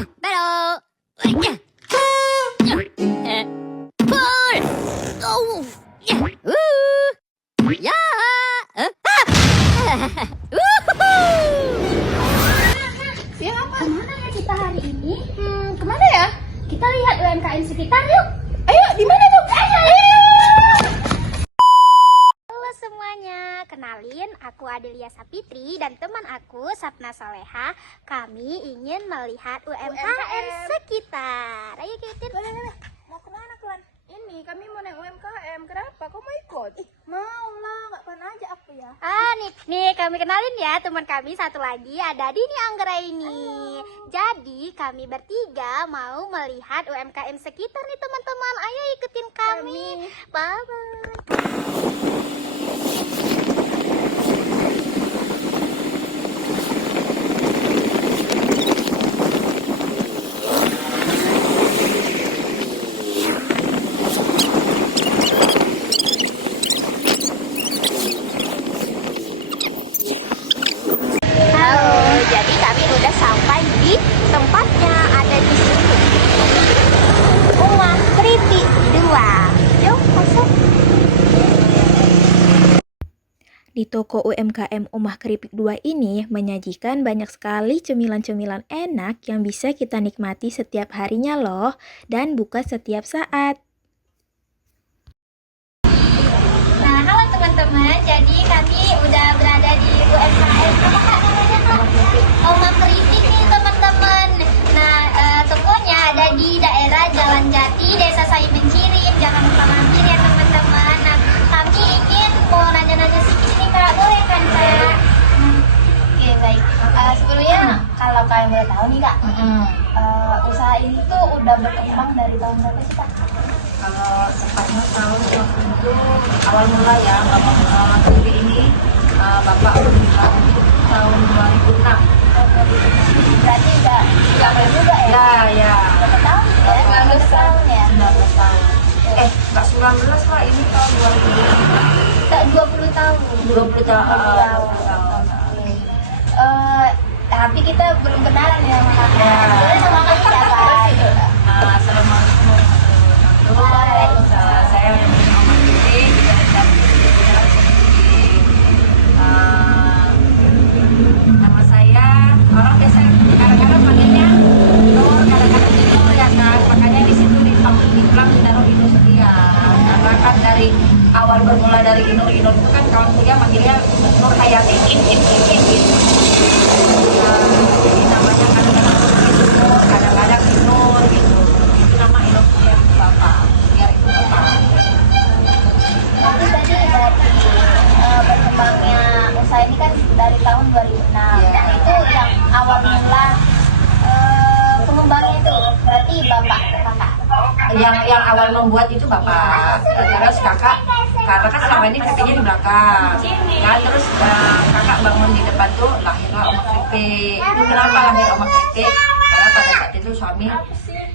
Battle. Pull. Oh. Ya. Ya, kemana ya kita hari ini? Kemana ya? Kita lihat UMKM sekitar yuk. Ayo, di mana tuh? Ayo. Halo semuanya, kenalin aku Adelia Sapitri dan teman aku Sapna Soleha. Kami ingin melihat UMKM sekitar. Ayo kita. Mau kemana Tuan? Ini kami mau naik UMKM. Kenapa? Kau mau ikut? Mau lah, nggak pernah aja aku ya. Nih kami kenalin ya teman kami satu lagi ada Dini Anggraini. Jadi kami bertiga mau melihat UMKM sekitar nih teman-teman. Ayo ikutin kami. Bye bye. Jadi kami udah sampai di tempatnya, ada di sini. Rumah Keripik 2. Yuk masuk. Di toko UMKM Omah Keripik 2 ini menyajikan banyak sekali cemilan-cemilan enak yang bisa kita nikmati setiap harinya loh, dan buka setiap saat. Nah, halo teman-teman. Jadi kami udah berada di UMKM Omah Keripik nih teman-teman. Nah, tokonya ada di daerah Jalan Jati, Desa Sayi Mencirin. Jangan lupa mampir ya teman-teman. Nah, kami ingin mau nanya-nanya sedikit nih Kak, boleh kan Kak? Oke, baik. Sebelumnya kalau kalian boleh tahu nih Kak, usaha ini tuh udah berkembang dari tahun berapa sih Kak? Kalau tepatnya tahun itu awal mula ya, Bapak Keripik ini Bapak meninggal itu tahun 2006. Berarti udah lama juga ya? Ya. Berapa tahun ya? 19 tahun ya? 19 tahun. Nggak 19 lah, ini tahun 2000. Tak 20 tahun. 20 tahun. Tapi kita belum kenalan ya sama kakak. Ya. Boleh sama kakak siapa? Assalamualaikum warahmatullahi wabarakatuh. Saya Muhammad Putri, kita sedang berbicara seperti nama saya. Orang biasa kadang-kadang panggilnya Nur, kadang-kadang Nur ya kan. Makanya di situ dibilang Inur Inur setia. Karena kan dari awal bermula dari Inur itu kan kawan kuliah manggilnya Nur Hayati In. Jadi namanya kadang-kadang Nur, kadang-kadang Inur gitu. Itu nama Inur setia Bapak. Biar itu Bapak. Tapi tadi berarti berkembangnya usaha ini kan dari tahun 2006. Iya. Nah, itu yang awal mula pengembangnya itu berarti bapak kakak. Yang awal membuat itu bapak, terus kakak karena kan selama ini keripiknya di belakang. Nah terus kakak bangun di depan tuh lahirlah Omah Keripik. Itu kenapa lahir Omah Keripik? Karena pada saat itu suami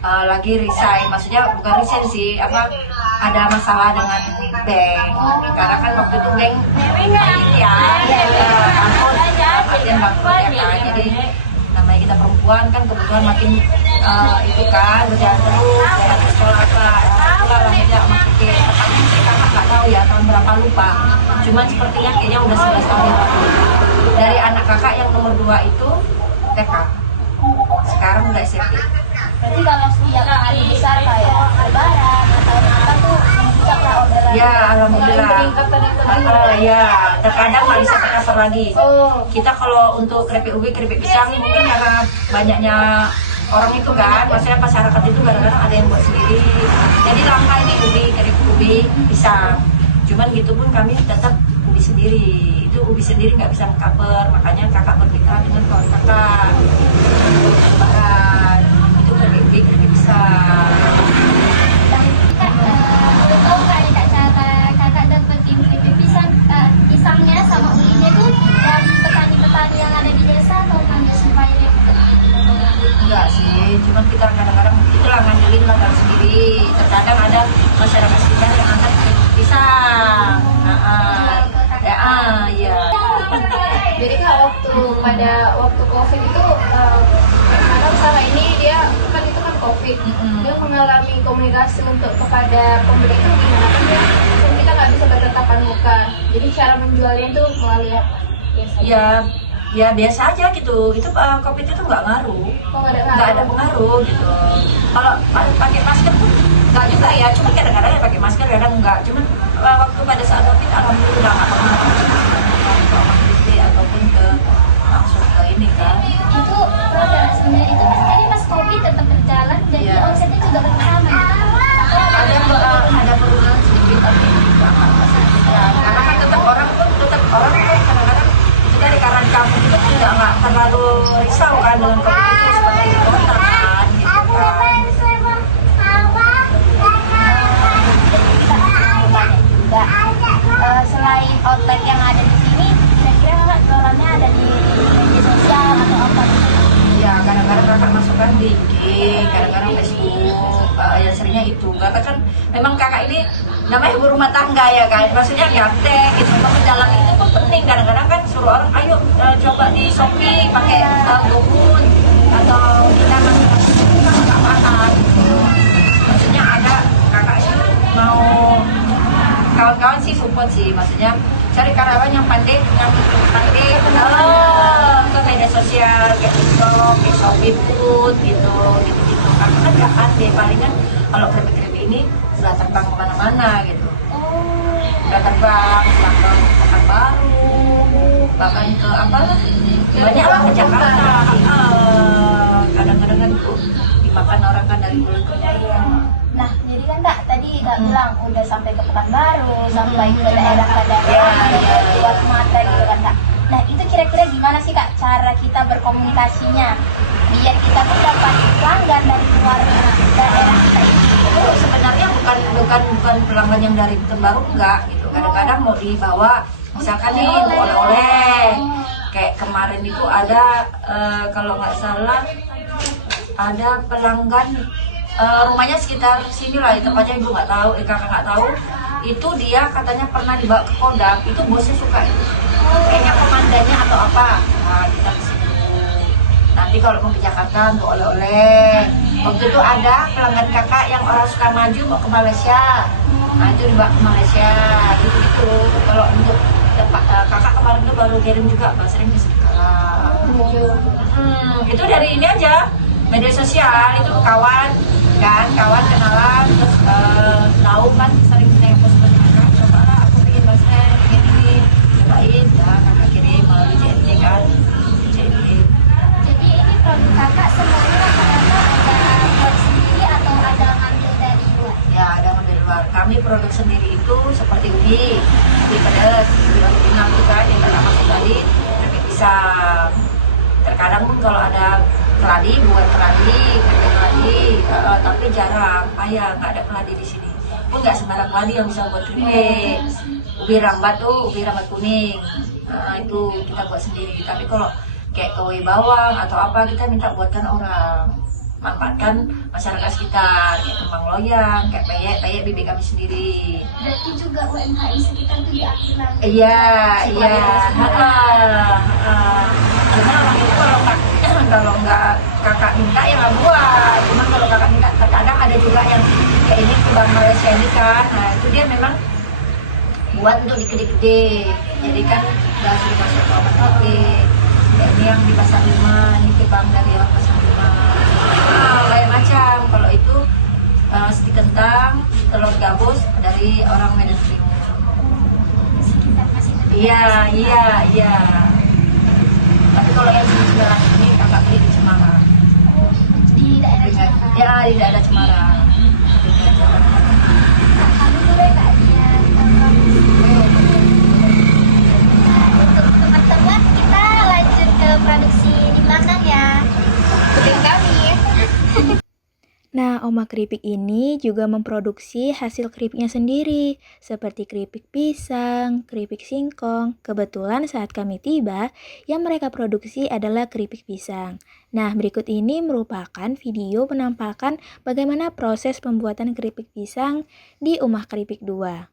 lagi resign, maksudnya bukan resign sih, ada masalah dengan bank. Karena kan waktu itu bank bangkrut ya kan. Jadi namanya kita perempuan kan kebetulan makin itu kan berjalan terus dari sekolah itulah lahirnya Omah Keripik. Tepatnya sih kakak nggak tahu ya tahun berapa, lupa. Cuman sepertinya kayaknya udah 11 tahun yang lalu. Dari anak kakak yang nomor 2 itu TK, sekarang udah SMP. Berarti kalau setiap hari besar kayak lebaran atau apa tuh bisa lah orderan. Ya alhamdulillah. Ya terkadang nggak bisa ke cover lagi. Kita kalau untuk keripik ubi, keripik pisang mungkin karena banyaknya orang itu kan, maksudnya masyarakat itu kadang-kadang ada yang buat sendiri. Jadi langka ini keripik ubi, pisang. Cuman gitu pun kami tetap ubi sendiri. Itu ubi sendiri nggak bisa cover, makanya kakak bermitra dengan kawan kakak. Lebaran itu keripik pisang. Tahu nggak nih Kak, cara kakak dapetin keripik pisangnya sama ulinya tuh dari petani-petani yang ada di desa atau ngambil supplier? Enggak sih, cuman kita kadang-kadang itulah ngandelin lah dari sendiri. Terkadang ada masyarakat sekitar yang angkat pisang. Iya. Jadi kak, pada waktu COVID itu karena usaha ini dia Keripik. Dia mengalami komunikasi untuk kepada pembeli itu gimana kan ya? Kan kita nggak bisa bertatapan muka. Jadi cara menjualnya itu melalui apa? Biasanya. Ya biasa aja gitu. Itu COVID itu nggak ngaruh. Oh, Nggak ada pengaruh gitu. Kalau pakai masker pun nggak juga ya. Cuma kadang-kadang ya pakai masker, kadang enggak. Cuman waktu pada saat COVID alhamdulillah nggak pernah ke ataupun ke langsung ke ini kan. Itu produk sebenarnya itu kan tadi pas COVID tetap berjalan, jadi Iya. omsetnya juga bertambah. Ada penurunan sedikit tapi nggak signifikan. Karena kan tetap orang kan kadang-kadang itu dari karena kampung itu juga nggak terlalu risau kan dengan COVID itu seperti di kota kan gitu kan. Selain outlet yang ada di sini, kira-kira kakak jualannya ada di media sosial atau apa? Ya kadang-kadang kakak masukkan di IG, kadang-kadang Facebook, yang seringnya itu. Kakak kan memang kakak ini namanya ibu rumah tangga ya kan, maksudnya gaptek gitu. Dalam itu pun penting. Kadang-kadang kan suruh orang, ayo coba di Shopee pakai GoFood atau kita masing-masing nggak mahal. Maksudnya ada kakak itu mau kawan-kawan sih support sih, maksudnya cari karyawan yang pandai ke media sosial kayak TikTok, kayak Shopee Food gitu. Karena kan nggak pandai, palingan kalau keripik-keripik ini sudah terbang kemana-mana gitu. Udah terbang ke Pekanbaru, bahkan ke apa lah, banyak lah ke Jakarta. Kadang-kadang kan tuh dimakan orang kan dari mulut ke mulut. Nah, jadi kan Kak tadi Kak bilang udah sampai ke Pekanbaru, sampai ke daerah luar Sumatera gitu kan Kak. Nah, itu kira-kira gimana sih Kak cara kita berkomunikasinya biar kita tuh dapat pelanggan dari luar daerah kita ini? Itu sebenarnya bukan pelanggan yang dari Pekanbaru enggak gitu. Kadang-kadang mau dibawa misalkan nih oleh-oleh. Kayak kemarin itu ada kalau nggak salah ada pelanggan rumahnya sekitar sini lah, tempatnya ibu nggak tahu, kakak nggak tahu. Itu dia katanya pernah dibawa ke Kodam, itu bosnya suka itu. Kayaknya komandannya atau apa. Nah kita ke situ. Nanti kalau mau ke Jakarta untuk oleh-oleh. Waktu itu ada pelanggan kakak yang orang suka maju mau ke Malaysia. Nah itu dibawa ke Malaysia, gitu-gitu. Kalau untuk kakak kemarin itu baru kirim juga, sering bisa itu dari ini aja, media sosial itu kawan kenalan, terus tahu kan sering saya post kakak, coba lah aku bikin basket ini cobain ya, kakak kirim melalui JNE kan, JNE. Jadi ini produk Kakak semuanya rata-rata ada buat sendiri atau ada ngambil dari luar? Ya ada dari luar. Kami produk sendiri itu seperti ubi pedas, ubi original juga yang kakak maksud tadi, keripik pisang. Terkadang pun kalau ada keladi buat keladi, tapi jarang. Ayah nggak ada keladi di sini. Pun nggak sembarang keladi yang bisa buat keripik. Ubi rambat tuh, ubi rambat kuning. Nah, itu kita buat sendiri. Tapi kalau kayak kue bawang atau apa kita minta buatkan orang. Manfaatkan masyarakat sekitar, kayak kembang loyang, kayak peyek bibi kami sendiri. Berarti juga UMKM sekitar itu diatur lagi. Iya. Karena orang itu kalau nggak kakak minta ya nggak buat. Cuma kalau kakak minta terkadang ada juga yang kayak ini kembang Malaysia ini kan. Nah itu dia memang buat untuk dikede-kede. Jadi kan udah sudah masuk ke obat-obat. Kayak ini yang di pasar 5, ini kembang dari orang pasar 5. Kayak macam kalau itu stik kentang, telur gabus dari orang Medan Timur. Iya. Tapi kalau yang sekarang ini kakak beli di Semarang. Di daerah Jakarta. Ya di daerah Semarang. Kami boleh Kak dia untuk teman-teman kita lanjut ke produksi di belakang ya. Ikutin kami. Nah, Oma Keripik ini juga memproduksi hasil keripiknya sendiri, seperti keripik pisang, keripik singkong. Kebetulan saat kami tiba, yang mereka produksi adalah keripik pisang. Nah, berikut ini merupakan video penampakan bagaimana proses pembuatan keripik pisang di Omah Keripik 2.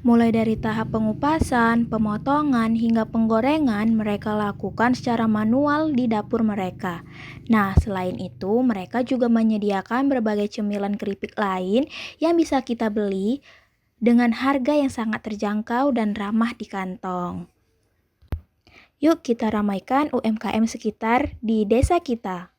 Mulai dari tahap pengupasan, pemotongan, hingga penggorengan mereka lakukan secara manual di dapur mereka. Nah, selain itu mereka juga menyediakan berbagai cemilan keripik lain yang bisa kita beli dengan harga yang sangat terjangkau dan ramah di kantong. Yuk kita ramaikan UMKM sekitar di desa kita.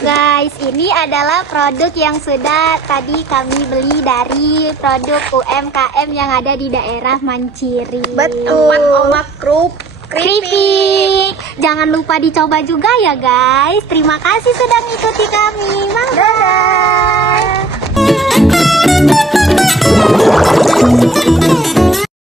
Guys, ini adalah produk yang sudah tadi kami beli dari produk UMKM yang ada di daerah Manciri. Tempat Oma Krup Keripik. Jangan lupa dicoba juga ya guys. Terima kasih sudah mengikuti kami. Bye-bye.